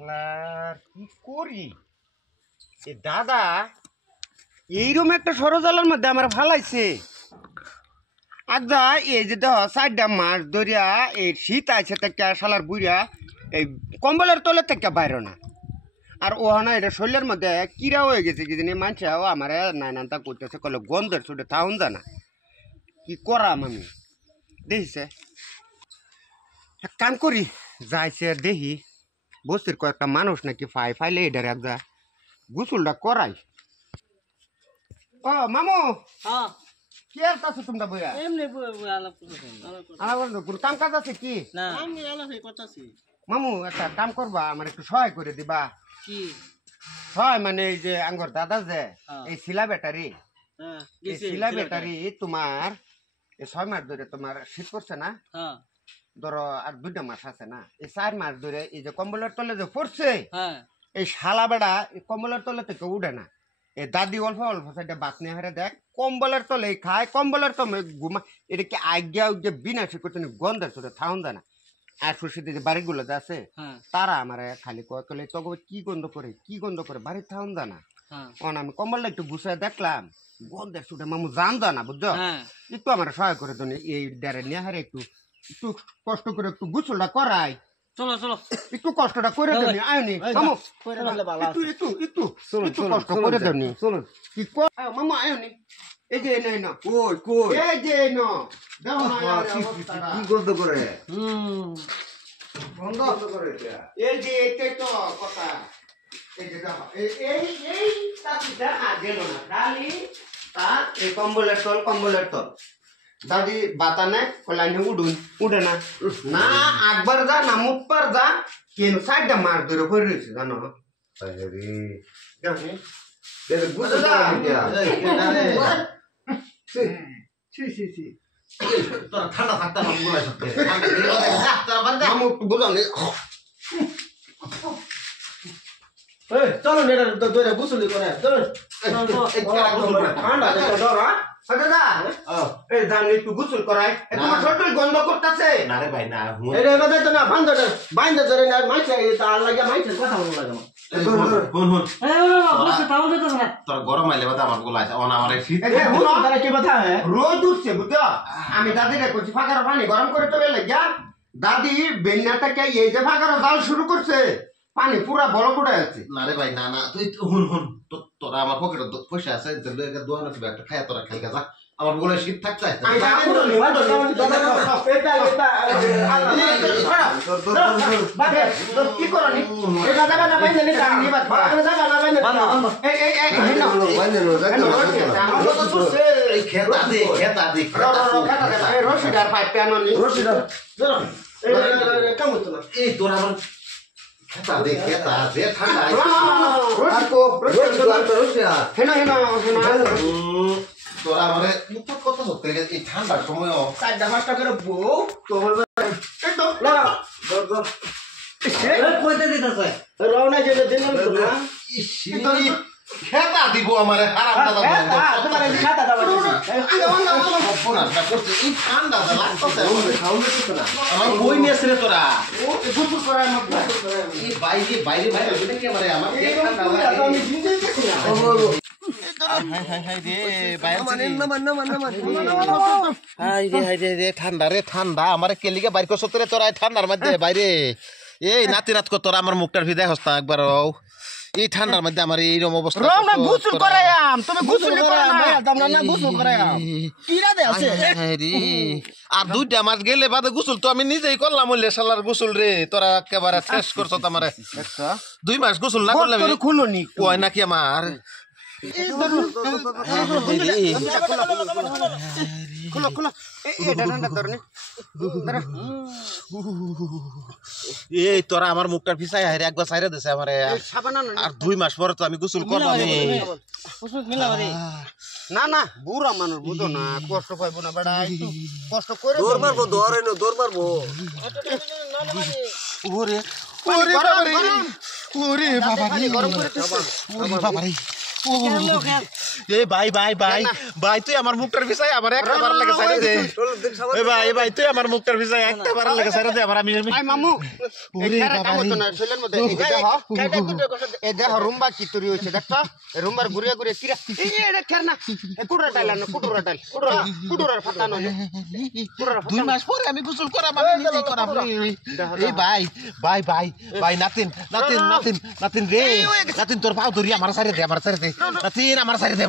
শালার কি করি এ দাদা এইরকম একটা সরজালের মধ্যে আমার ফালাইছে আদা এই যে দেখ চারটা মাছ ধরিয়া এই শীত আছে থেকে শালার বুড়িয়া এই কম্বলের তলে থেকে বাইর না আর ওহানা এটা শরীরের মধ্যে কিরা হয়ে গেছে কি জানি মানছাও আমার নানানটা করতেছে কলে গন্ধের ছুটে থাউন জানা কি করাম আমি দেখিছে এক কাম করি যাইছে দেখি বস্তির কয়েকটা মানুষ নাকি ফাইলে এটার একদা গুসুলটা করাই ও মামু হ্যাঁ কি আর আছে তোমরা বইয়া এমনি আলাপ কোন কাম কাজ আছে কি না আমি আলাপ করতেছি মামু একটা কাম করবা আমার একটু সহায় করে দিবা কি সহায় মানে এই যে আঙ্গর দাদা যে এই শিলা ব্যাটারি হ্যাঁ এই শিলা ব্যাটারি তোমার এই 6 মাস ধরে তোমার শীত করছে না হ্যাঁ ধরো আর 2টা মাস আছে না এই 4 মাস ধরে এই যে কম্বলের তলে যে পড়ছে হ্যাঁ এই শালা বেড়া এই কম্বলের তলে থেকে উঠে না এই দাদি অল্প অল্প সাইডে বাত নিয়ে হারে দেখ কম্বলের তলে খায় কম্বলের তলে ঘুমা এটা কি আজ্ঞা উজ্ঞা বিনা সে করছে গন্ধের চোটে থাউন দেয় না আর সুশীতে যে বাড়িগুলো যে আছে তারা আমার খালি কলে তখন কি গন্ধ করে বাড়ির থাউন দেয় না আমি কম্বলটা একটু গুছায় দেখলাম গন্ধের চোটে মামু জান দেয় না বুঝছো একটু আমার সহায় করে দেন এই ডারে নিয়ে হারে একটু একটু কষ্ট করে একটু গুছলটা করাই চলো চলো একটু কষ্টটা করে দেনি আয়নি মামু একটু কষ্ট করে দেনি চলুন কি মামু আয়নি এই যে নাই না কই এই যে না দাও না কি গন্ধ করে গন্ধ করে এই যে এটাই তো কথা এই যে দাও এই তাতে দেখা গেল না খালি তার এই কম্বলের তল দাদি বাতানে কলাইনে উঠে না না একবার যা না মুখবার যা কেন 4টা মাছ ধরে পড়ে রয়েছে জানো ঠান্ডা থাকতে বুঝলি চলো এটা গুসলি করে ঠান্ডা দাদা এই দাম একটু গোসল করাই তোমার ছোট গন্ধ করতেছে না রে ভাই না এটা কথা তো না বাইন্দা ধরে না মাইছে তার লাগা মাইছে কথা বলা লাগে হুন এই বসে তাও দিতে না তোর গরম আইলে বাদা আমার গোলা আছে অন আমার শীত তারা কি কথা রোদ উঠছে বুঝছো আমি দাদিরে কইছি ফাঁকার পানি গরম করে তো লাগিয়া দাদি বেন্নাটাকে এই যে ফাঁকার জাল শুরু করছে পানি পুরা বড় করে আছে না রে ভাই না তুই হুন তোরা আমার পকেটে পয়সা আছে দোয়ানো একটা খায় তোরা খেলকা যা আমার গোলা শীত থাকতে কি করনি এটা জায়গা না বাইন্দে নি দাম নিবাত এটা জায়গা না বাইন্দে এই হেনা হলো বাইন্দে নো জায়গা আমরা তো সে খেতা দে খেতা দে এই রশিদার পাইপ প্যানো নি রশিদার এই কাম হতো না এই তোরা আমার খেতা দে ঠান্ডা হেনা তোরা আমারে কথা সত্যি এই ঠান্ডার সময় 4টা করে বউ তোমার একদম কইতে দিতেছে রওনা যেতে দিলাম তো না খেতা দিব আমারে হারাম দাদা তোমার খাতা দাও করছে এই ঠান্ডা লাগতেছে আমার বই নিয়েছে রে তোরা গুছু করার মত এই বাইরে ওইটা কি আমারে আমার ঠান্ডা লাগে আমি জিন্দে দেখি না হাই রে ঠান্ডা আমার কেলিকে বাইর করছ তোরে তোরা ঠান্ডার মধ্যে বাইরে এই নাতি নাত তোরা আমার মুখটার ভিদে হস্তা একবার এই ঠান্ডার মধ্যে আমার এইরকম অবস্থা গোসল করায়াম তুমি গোসল করা না তোমরা না গোসল করায়াম কিরা দে আছে আর 2টা মাস গেলে বাদে গোসল তো আমি নিজেই করলাম ওলে শালার গোসল রে তোরা একেবারে শেষ করছ আমারে 2 মাস গোসল না করলে খুলনি কয় নাকি আমার এই তোরা আমার মুখটার ফিসাই হারে একবার সাইরা দিছে আমারে আর 2 মাস পরে তো আমি গোসল করব না বুড়া মানুষ বুঝো না কষ্ট পাইবো না বেড়া একটু কষ্ট করে দৌড় মারবো ওরে বাবা রে গরম করে এই ভাই ভাই ভাই ভাই তুই আমার মুখটার বিষয় আমার একটা বার লাগে সাইরে দে এই ভাই তুই আমার মুখটার বিষয় একটা বার লাগে সাইরে দে আমার আমি আই মামু ওরে এই খেরা বাবা কাম রে। হতো না শৈলের মধ্যে এই দেখ এই দেখ রুম্বা কি তৈরি হয়েছে দেখছ এই রুম্বার ঘুরিয়ে ঘুরিয়ে কিরা এই এটা খের না এই কুটুরা টাইল না কুটুরা টাইল কুটুরার ফাটানো কুটুরার 2 মাস পরে আমি গোসল করাম আমি নিজে করাম রে এই ভাই নাতিন রে নাতিন তোর পাও ধরি আমার সাইরে দে নাতিন আমার সাইরে দে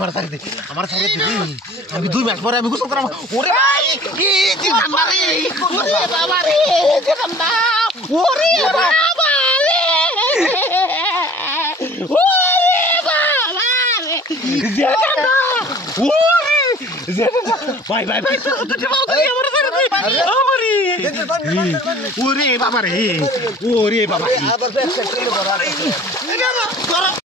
আমি 2 মাস পরে আমি গোসল করাম ওরে ভাই কি ঠান্ডা রে ওরে বাবা রে যে ঠান্ডা ওরে বাবা রে ওরে বাবা রে যে ঠান্ডা ওরে যে ঠান্ডা ভাই তুই পাও ধরি আমার সাইরে দে আমারে ওরে বাবা রে ওরে বাবা আবার ব্যাক সাইড